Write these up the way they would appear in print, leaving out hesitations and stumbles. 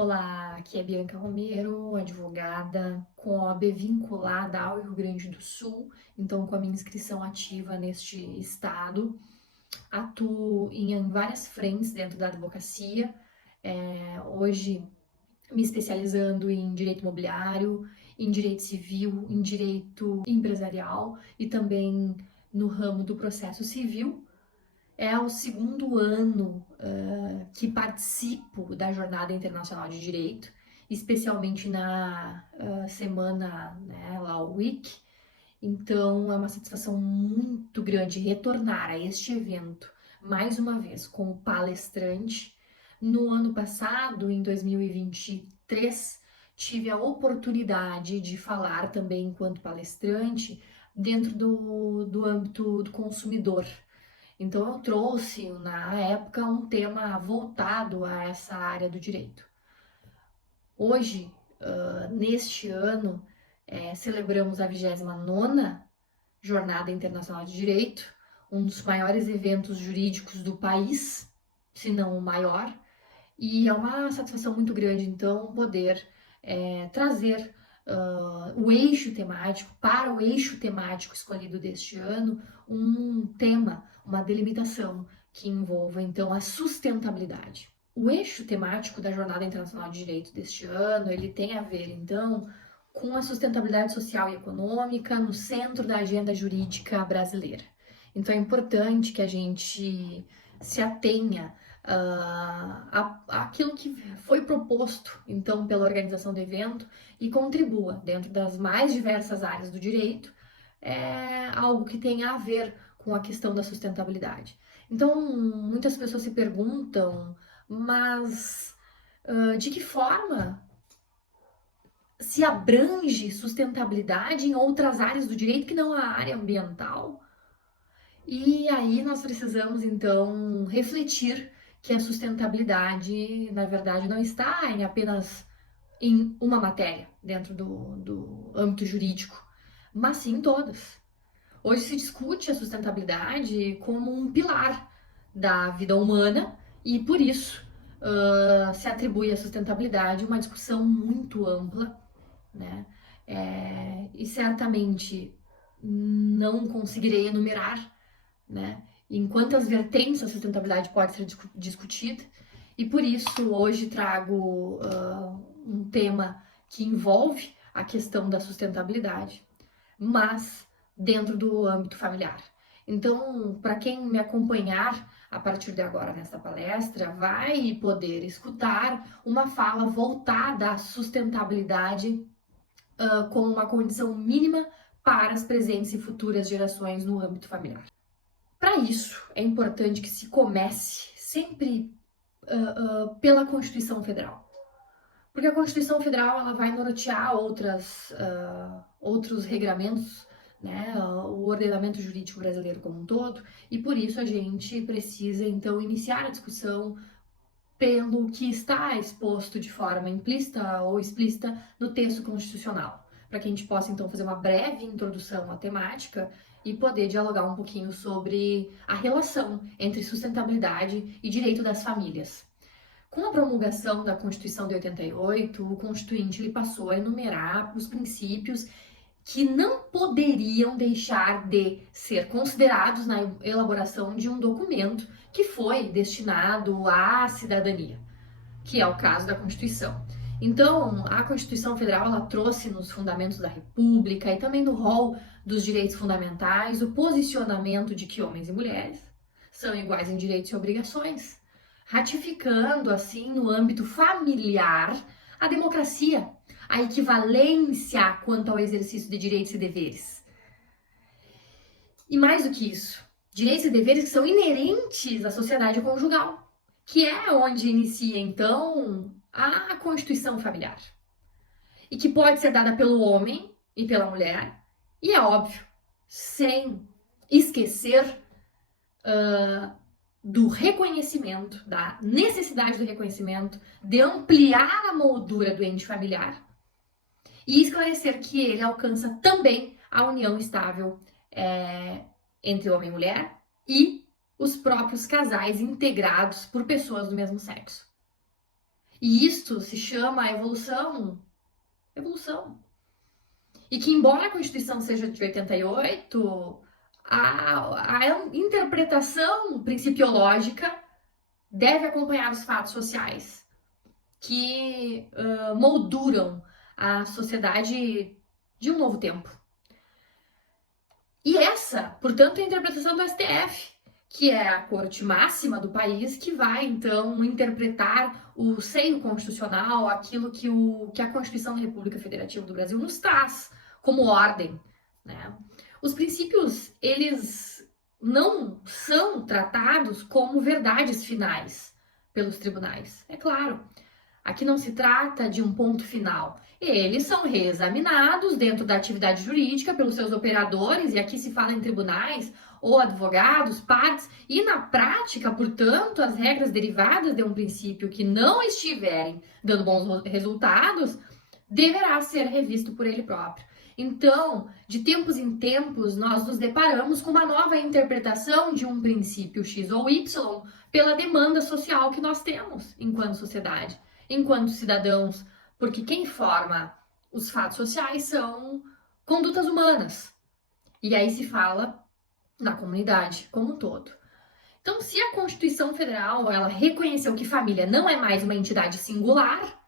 Olá, aqui é Bianca Romero, advogada com OAB vinculada ao Rio Grande do Sul, então com a minha inscrição ativa neste estado. Atuo em várias frentes dentro da advocacia, hoje me especializando em direito imobiliário, em direito civil, em direito empresarial e também no ramo do processo civil. É o segundo ano que participo da Jornada Internacional de Direito, especialmente na semana, né, lá o Week. Então é uma satisfação muito grande retornar a este evento mais uma vez como palestrante. No ano passado, em 2023, tive a oportunidade de falar também enquanto palestrante dentro do âmbito do consumidor. Então eu trouxe na época um tema voltado a essa área do direito. Hoje, neste ano, celebramos a 29ª Jornada Internacional de Direito, um dos maiores eventos jurídicos do país, se não o maior, e é uma satisfação muito grande, então, poder trazer o eixo temático, para o eixo temático escolhido deste ano, um tema, uma delimitação que envolva, então, a sustentabilidade. O eixo temático da Jornada Internacional de Direito deste ano, ele tem a ver, então, com a sustentabilidade social e econômica no centro da agenda jurídica brasileira. Então, é importante que a gente se atenha aquilo que foi proposto, então, pela organização do evento e contribua dentro das mais diversas áreas do direito, algo que tenha a ver com a questão da sustentabilidade. Então, muitas pessoas se perguntam, mas de que forma se abrange sustentabilidade em outras áreas do direito que não a área ambiental? E aí nós precisamos, então, refletir que a sustentabilidade, na verdade, não está em apenas em uma matéria dentro do âmbito jurídico, mas sim em todas. Hoje se discute a sustentabilidade como um pilar da vida humana e, por isso, se atribui à sustentabilidade uma discussão muito ampla, né? E certamente não conseguirei enumerar, né, em quantas vertentes a sustentabilidade pode ser discutida, e por isso hoje trago um tema que envolve a questão da sustentabilidade, mas dentro do âmbito familiar. Então, para quem me acompanhar a partir de agora nesta palestra, vai poder escutar uma fala voltada à sustentabilidade como uma condição mínima para as presentes e futuras gerações no âmbito familiar. Para isso, é importante que se comece sempre pela Constituição Federal. Porque a Constituição Federal ela vai nortear outros regramentos, né, o ordenamento jurídico brasileiro como um todo, e por isso a gente precisa, então, iniciar a discussão pelo que está exposto de forma implícita ou explícita no texto constitucional, para que a gente possa, então, fazer uma breve introdução à temática e poder dialogar um pouquinho sobre a relação entre sustentabilidade e direito das famílias. Com a promulgação da Constituição de 88, o Constituinte ele passou a enumerar os princípios que não poderiam deixar de ser considerados na elaboração de um documento que foi destinado à cidadania, que é o caso da Constituição. Então, a Constituição Federal ela trouxe nos fundamentos da República e também no rol dos direitos fundamentais o posicionamento de que homens e mulheres são iguais em direitos e obrigações, ratificando assim no âmbito familiar a democracia, a equivalência quanto ao exercício de direitos e deveres. E mais do que isso, direitos e deveres que são inerentes à sociedade conjugal, que é onde inicia então a constituição familiar. E que pode ser dada pelo homem e pela mulher, e é óbvio, sem esquecer do reconhecimento, da necessidade do reconhecimento, de ampliar a moldura do ente familiar e esclarecer que ele alcança também a união estável entre homem e mulher e os próprios casais integrados por pessoas do mesmo sexo. E isto se chama evolução. Evolução. E que, embora a Constituição seja de 88, a interpretação principiológica deve acompanhar os fatos sociais que molduram a sociedade de um novo tempo. E essa, portanto, é a interpretação do STF, que é a corte máxima do país, que vai, então, interpretar o seio constitucional, aquilo que a Constituição da República Federativa do Brasil nos traz como ordem, né? Os princípios, eles não são tratados como verdades finais pelos tribunais, é claro. Aqui não se trata de um ponto final. Eles são reexaminados dentro da atividade jurídica pelos seus operadores, e aqui se fala em tribunais ou advogados, partes, e na prática, portanto, as regras derivadas de um princípio que não estiverem dando bons resultados, deverá ser revisto por ele próprio. Então, de tempos em tempos, nós nos deparamos com uma nova interpretação de um princípio X ou Y pela demanda social que nós temos enquanto sociedade, enquanto cidadãos, porque quem forma os fatos sociais são condutas humanas. E aí se fala na comunidade como um todo. Então, se a Constituição Federal ela reconheceu que família não é mais uma entidade singular,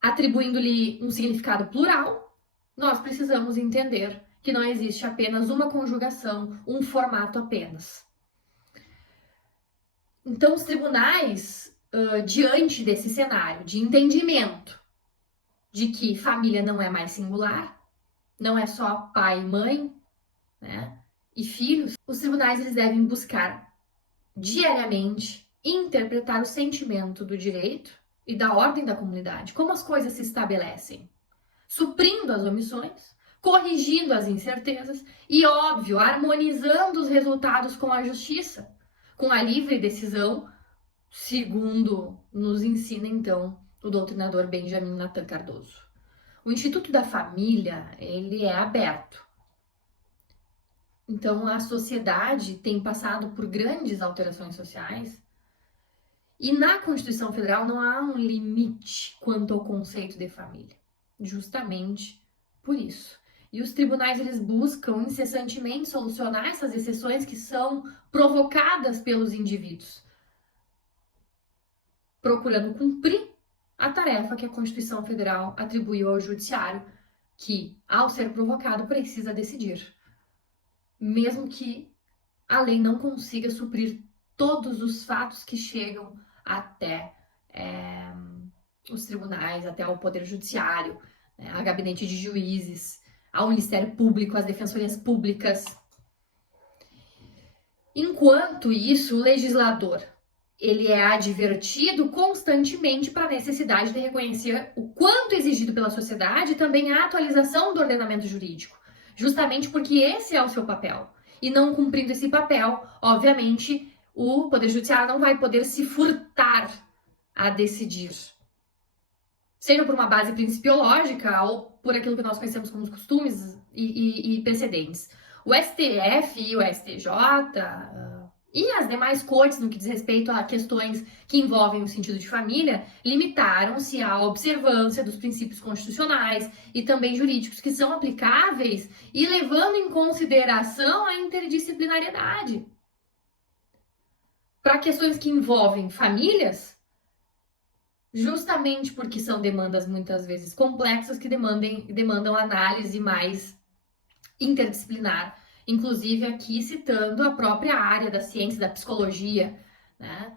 atribuindo-lhe um significado plural, nós precisamos entender que não existe apenas uma conjugação, um formato apenas. Então, os tribunais, diante desse cenário de entendimento de que família não é mais singular, não é só pai e mãe, né, e filhos, os tribunais eles devem buscar diariamente interpretar o sentimento do direito e da ordem da comunidade, como as coisas se estabelecem, suprindo as omissões, corrigindo as incertezas e, óbvio, harmonizando os resultados com a justiça, com a livre decisão, segundo nos ensina, então, o doutrinador Benjamin Nathan Cardoso. O Instituto da Família, ele é aberto. Então, a sociedade tem passado por grandes alterações sociais e na Constituição Federal não há um limite quanto ao conceito de família. Justamente por isso. E os tribunais, eles buscam incessantemente solucionar essas exceções que são provocadas pelos indivíduos, procurando cumprir a tarefa que a Constituição Federal atribuiu ao Judiciário, que, ao ser provocado, precisa decidir, mesmo que a lei não consiga suprir todos os fatos que chegam até os tribunais, até o Poder Judiciário, a gabinete de juízes, ao Ministério Público, às defensorias públicas. Enquanto isso, o legislador ele é advertido constantemente para a necessidade de reconhecer o quanto exigido pela sociedade e também a atualização do ordenamento jurídico, justamente porque esse é o seu papel. E não cumprindo esse papel, obviamente, o Poder Judiciário não vai poder se furtar a decidir, seja por uma base principiológica ou por aquilo que nós conhecemos como costumes e precedentes. O STF e o STJ e as demais cortes, no que diz respeito a questões que envolvem o sentido de família, limitaram-se à observância dos princípios constitucionais e também jurídicos que são aplicáveis e levando em consideração a interdisciplinariedade. Para questões que envolvem famílias, justamente porque são demandas muitas vezes complexas que demandam análise mais interdisciplinar, inclusive aqui citando a própria área da ciência da psicologia, né?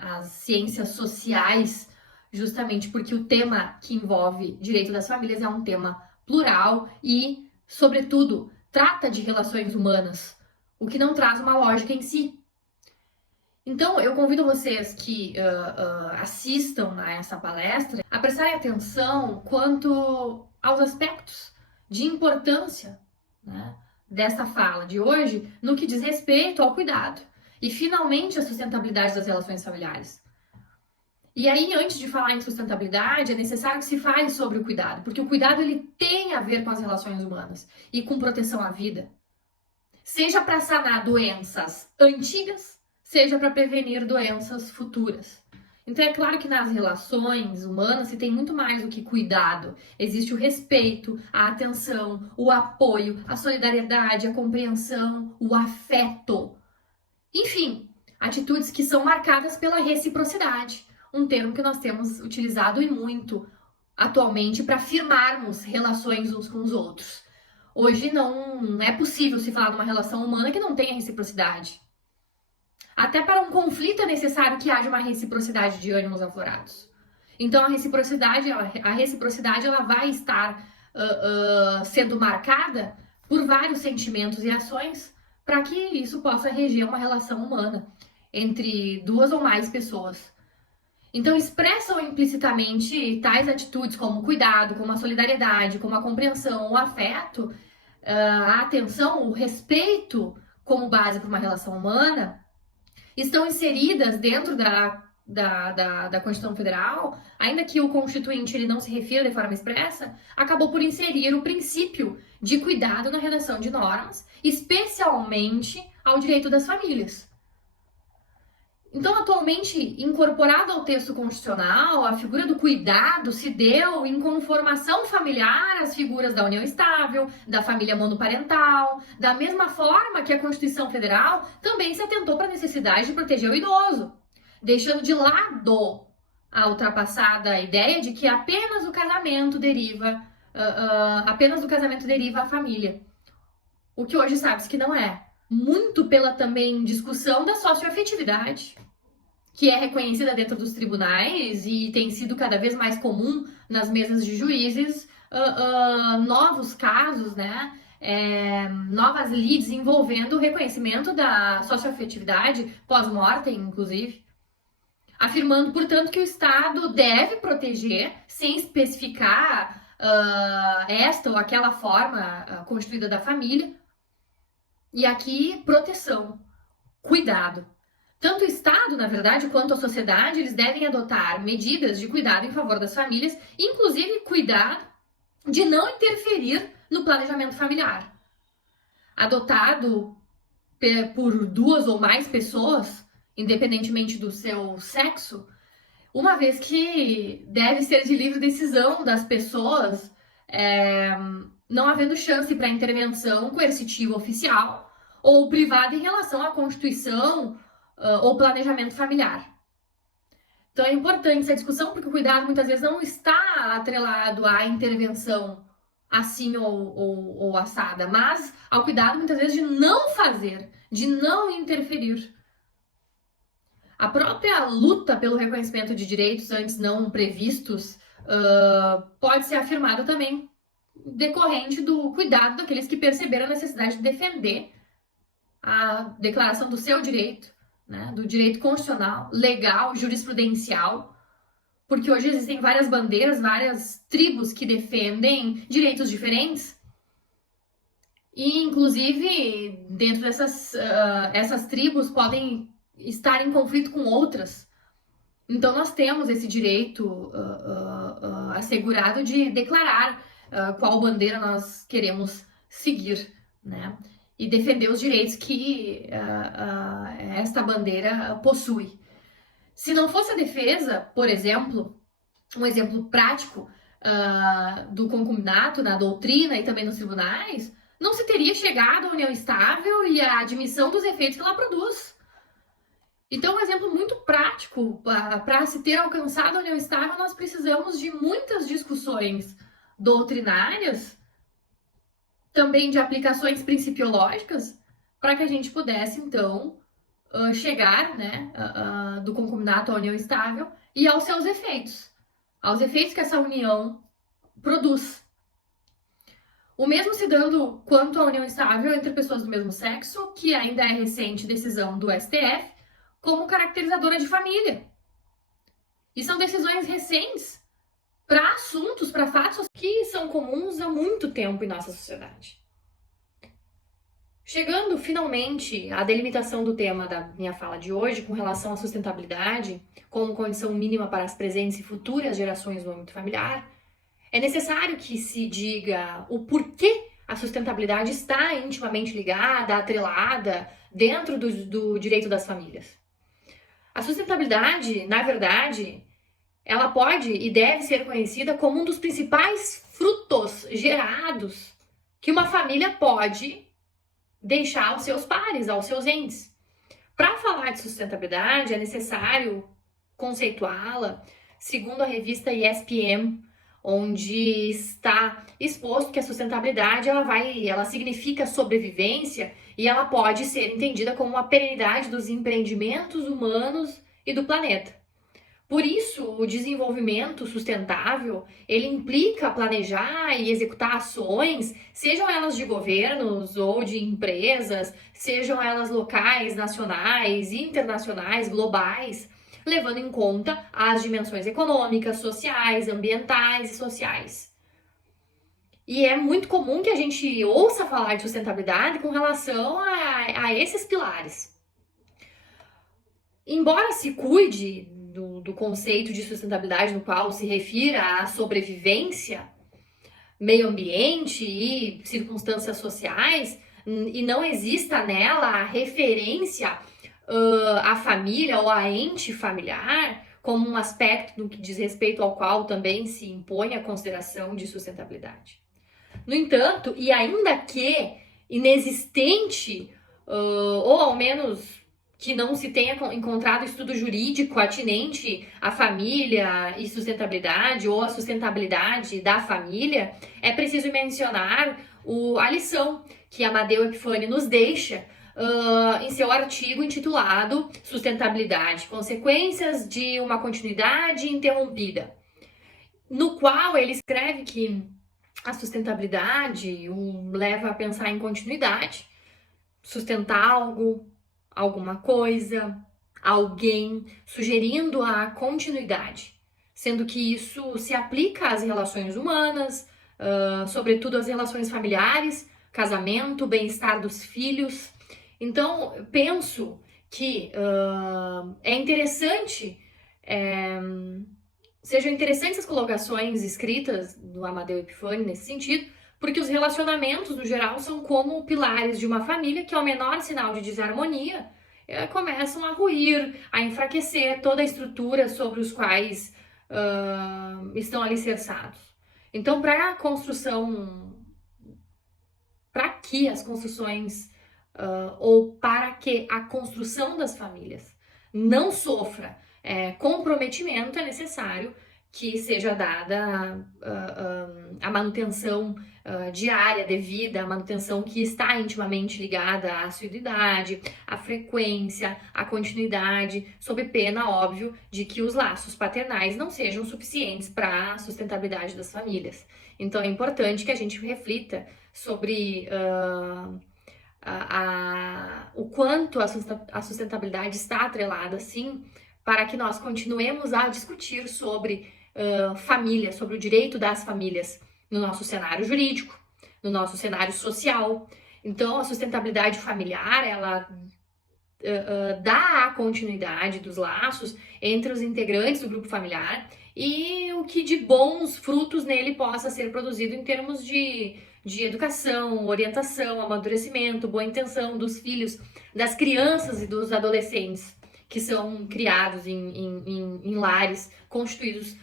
As ciências sociais, justamente porque o tema que envolve direito das famílias é um tema plural e, sobretudo, trata de relações humanas, o que não traz uma lógica em si. Então, eu convido vocês que assistam a essa palestra a prestarem atenção quanto aos aspectos de importância, né, desta fala de hoje no que diz respeito ao cuidado e, finalmente, a sustentabilidade das relações familiares. E aí, antes de falar em sustentabilidade, é necessário que se fale sobre o cuidado, porque o cuidado ele tem a ver com as relações humanas e com proteção à vida, seja para sanar doenças antigas, seja para prevenir doenças futuras. Então é claro que nas relações humanas se tem muito mais do que cuidado. Existe o respeito, a atenção, o apoio, a solidariedade, a compreensão, o afeto. Enfim, atitudes que são marcadas pela reciprocidade, um termo que nós temos utilizado e muito atualmente para firmarmos relações uns com os outros. Hoje não é possível se falar de uma relação humana que não tenha reciprocidade. Até para um conflito é necessário que haja uma reciprocidade de ânimos aflorados. Então a reciprocidade ela vai estar sendo marcada por vários sentimentos e ações para que isso possa reger uma relação humana entre duas ou mais pessoas. Então expressam implicitamente tais atitudes como o cuidado, como a solidariedade, como a compreensão, o afeto, a atenção, o respeito como base para uma relação humana, estão inseridas dentro da Constituição Federal, ainda que o Constituinte ele não se refira de forma expressa, acabou por inserir o princípio de cuidado na redação de normas, especialmente ao direito das famílias. Então, atualmente, incorporado ao texto constitucional, a figura do cuidado se deu em conformação familiar às figuras da união estável, da família monoparental, da mesma forma que a Constituição Federal também se atentou para a necessidade de proteger o idoso, deixando de lado a ultrapassada ideia de que apenas do casamento deriva a família. O que hoje sabe-se que não é. Muito pela também discussão da socioafetividade, que é reconhecida dentro dos tribunais e tem sido cada vez mais comum nas mesas de juízes, novos casos, né? Novas leads envolvendo o reconhecimento da socioafetividade pós-mortem, inclusive, afirmando, portanto, que o Estado deve proteger, sem especificar esta ou aquela forma constituída da família. E aqui, proteção, cuidado. Tanto o Estado, na verdade, quanto a sociedade, eles devem adotar medidas de cuidado em favor das famílias, inclusive cuidar de não interferir no planejamento familiar. Adotado por duas ou mais pessoas, independentemente do seu sexo, uma vez que deve ser de livre decisão das pessoas, não havendo chance para intervenção coercitiva oficial ou privada em relação à Constituição ou planejamento familiar. Então é importante essa discussão, porque o cuidado muitas vezes não está atrelado à intervenção assim ou assada, mas ao cuidado muitas vezes de não fazer, de não interferir. A própria luta pelo reconhecimento de direitos antes não previstos pode ser afirmada também decorrente do cuidado daqueles que perceberam a necessidade de defender a declaração do seu direito, né, do direito constitucional, legal, jurisprudencial, porque hoje existem várias bandeiras, várias tribos que defendem direitos diferentes, e inclusive dentro dessas essas tribos podem estar em conflito com outras. Então nós temos esse direito assegurado de declarar qual bandeira nós queremos seguir, né? E defender os direitos que esta bandeira possui. Se não fosse a defesa, por exemplo, um exemplo prático do concubinato na doutrina e também nos tribunais, não se teria chegado à união estável e à admissão dos efeitos que ela produz. Então, um exemplo muito prático, para se ter alcançado a união estável, nós precisamos de muitas discussões doutrinárias, também de aplicações principiológicas, para que a gente pudesse, então, chegar, né, do concubinato à união estável e aos seus efeitos que essa união produz. O mesmo se dando quanto à união estável entre pessoas do mesmo sexo, que ainda é recente decisão do STF, como caracterizadora de família. E são decisões recentes para assuntos, para fatos que são comuns há muito tempo em nossa sociedade. Chegando finalmente à delimitação do tema da minha fala de hoje com relação à sustentabilidade como condição mínima para as presentes e futuras gerações no âmbito familiar, é necessário que se diga o porquê a sustentabilidade está intimamente ligada, atrelada dentro do direito das famílias. A sustentabilidade, na verdade, ela pode e deve ser conhecida como um dos principais frutos gerados que uma família pode deixar aos seus pares, aos seus entes. Para falar de sustentabilidade, é necessário conceituá-la segundo a revista ESPM, onde está exposto que a sustentabilidade ela significa sobrevivência e ela pode ser entendida como a perenidade dos empreendimentos humanos e do planeta. Por isso, o desenvolvimento sustentável, ele implica planejar e executar ações, sejam elas de governos ou de empresas, sejam elas locais, nacionais, internacionais, globais, levando em conta as dimensões econômicas, sociais, ambientais e sociais. E é muito comum que a gente ouça falar de sustentabilidade com relação a esses pilares. Embora se cuide do conceito de sustentabilidade no qual se refira à sobrevivência, meio ambiente e circunstâncias sociais, e não exista nela a referência à família ou a ente familiar como um aspecto no que diz respeito ao qual também se impõe a consideração de sustentabilidade. No entanto, e ainda que inexistente, ou ao menos que não se tenha encontrado estudo jurídico atinente à família e sustentabilidade ou à sustentabilidade da família, é preciso mencionar a lição que Amadeu Epifânio nos deixa em seu artigo intitulado Sustentabilidade, Consequências de uma Continuidade Interrompida, no qual ele escreve que a sustentabilidade o leva a pensar em continuidade, sustentar algo, alguma coisa, alguém, sugerindo a continuidade, sendo que isso se aplica às relações humanas, sobretudo às relações familiares, casamento, bem-estar dos filhos. Então, penso que é interessante, sejam interessantes as colocações escritas do Amadeu Epifânio nesse sentido, porque os relacionamentos, no geral, são como pilares de uma família que, ao menor sinal de desarmonia, começam a ruir, a enfraquecer toda a estrutura sobre os quais estão alicerçados. Então, para que as construções, ou para que a construção das famílias não sofra comprometimento, é necessário que seja dada a manutenção diária devida, a manutenção que está intimamente ligada à assiduidade, à frequência, à continuidade, sob pena, óbvio, de que os laços paternais não sejam suficientes para a sustentabilidade das famílias. Então é importante que a gente reflita sobre o quanto a sustentabilidade está atrelada, sim, para que nós continuemos a discutir sobre família, sobre o direito das famílias no nosso cenário jurídico, no nosso cenário social. Então, a sustentabilidade familiar, ela dá a continuidade dos laços entre os integrantes do grupo familiar e o que de bons frutos nele possa ser produzido em termos de educação, orientação, amadurecimento, boa intenção dos filhos, das crianças e dos adolescentes que são criados em lares constituídos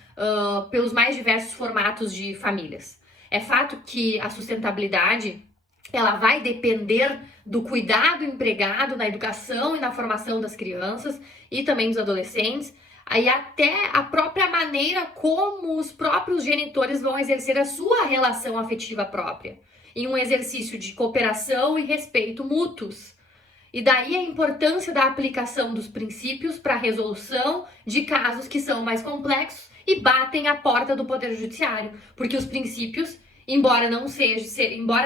pelos mais diversos formatos de famílias. É fato que a sustentabilidade ela vai depender do cuidado empregado na educação e na formação das crianças e também dos adolescentes, aí até a própria maneira como os próprios genitores vão exercer a sua relação afetiva própria, em um exercício de cooperação e respeito mútuos. E daí a importância da aplicação dos princípios para a resolução de casos que são mais complexos e batem à porta do Poder Judiciário, porque os princípios, embora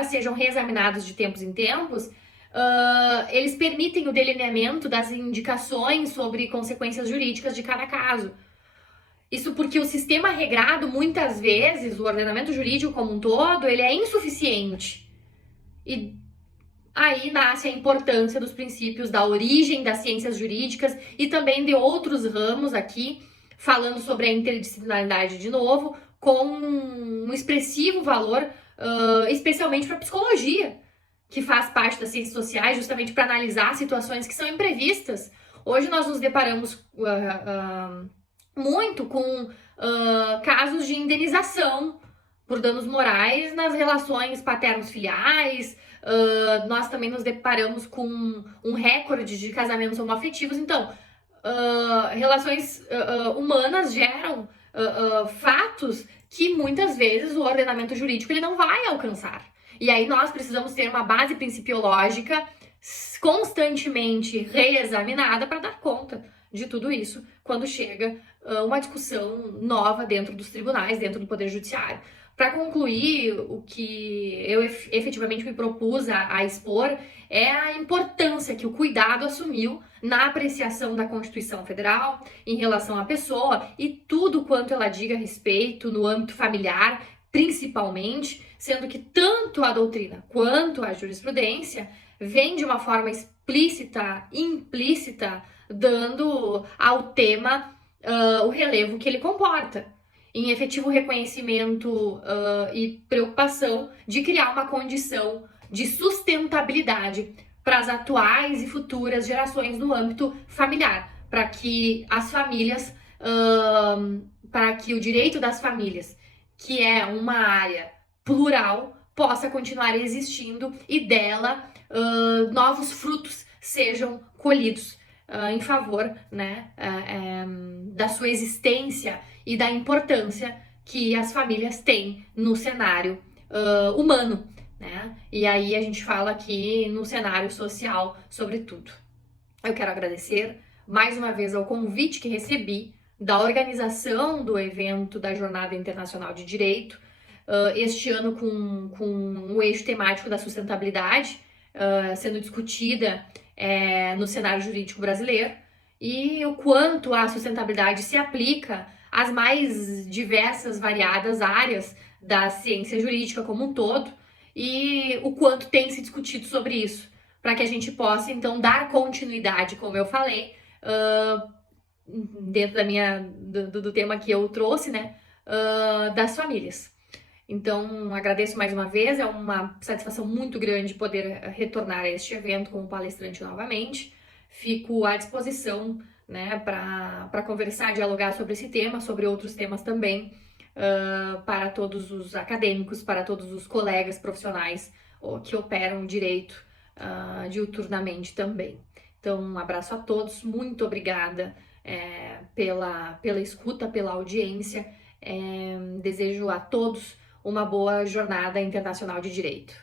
sejam reexaminados de tempos em tempos, eles permitem o delineamento das indicações sobre consequências jurídicas de cada caso. Isso porque o sistema regrado, muitas vezes, o ordenamento jurídico como um todo, ele é insuficiente. E aí nasce a importância dos princípios da origem das ciências jurídicas e também de outros ramos aqui, falando sobre a interdisciplinaridade de novo, com um expressivo valor, especialmente para a psicologia, que faz parte das ciências sociais, justamente para analisar situações que são imprevistas, Hoje nós nos deparamos muito com casos de indenização por danos morais nas relações paternos-filiais. Nós também nos deparamos com um recorde de casamentos homoafetivos. Então, relações humanas geram fatos que muitas vezes o ordenamento jurídico ele não vai alcançar. E aí nós precisamos ter uma base principiológica constantemente reexaminada para dar conta de tudo isso quando chega uma discussão nova dentro dos tribunais, dentro do Poder Judiciário. Para concluir, o que eu efetivamente me propus a expor é a importância que o cuidado assumiu na apreciação da Constituição Federal em relação à pessoa e tudo quanto ela diga a respeito no âmbito familiar, principalmente, sendo que tanto a doutrina quanto a jurisprudência vem de uma forma explícita, implícita, dando ao tema o relevo que ele comporta, em efetivo reconhecimento e preocupação de criar uma condição de sustentabilidade para as atuais e futuras gerações no âmbito familiar, para que as famílias, para que o direito das famílias, que é uma área plural, possa continuar existindo e dela novos frutos sejam colhidos em favor, né, da sua existência e da importância que as famílias têm no cenário humano, né? E aí a gente fala aqui no cenário social, sobretudo. Eu quero agradecer mais uma vez ao convite que recebi da organização do evento da Jornada Internacional de Direito, este ano com o eixo temático da sustentabilidade sendo discutida no cenário jurídico brasileiro, e o quanto a sustentabilidade se aplica às mais diversas, variadas áreas da ciência jurídica como um todo, e o quanto tem se discutido sobre isso, para que a gente possa, então, dar continuidade, como eu falei, dentro do tema que eu trouxe, né, das famílias. Então, agradeço mais uma vez, é uma satisfação muito grande poder retornar a este evento como palestrante novamente. Fico à disposição, né, para conversar, dialogar sobre esse tema, sobre outros temas também, para todos os acadêmicos, para todos os colegas profissionais que operam direito diuturnamente também. Então, um abraço a todos, muito obrigada pela escuta, pela audiência. Desejo a todos uma boa jornada internacional de direito.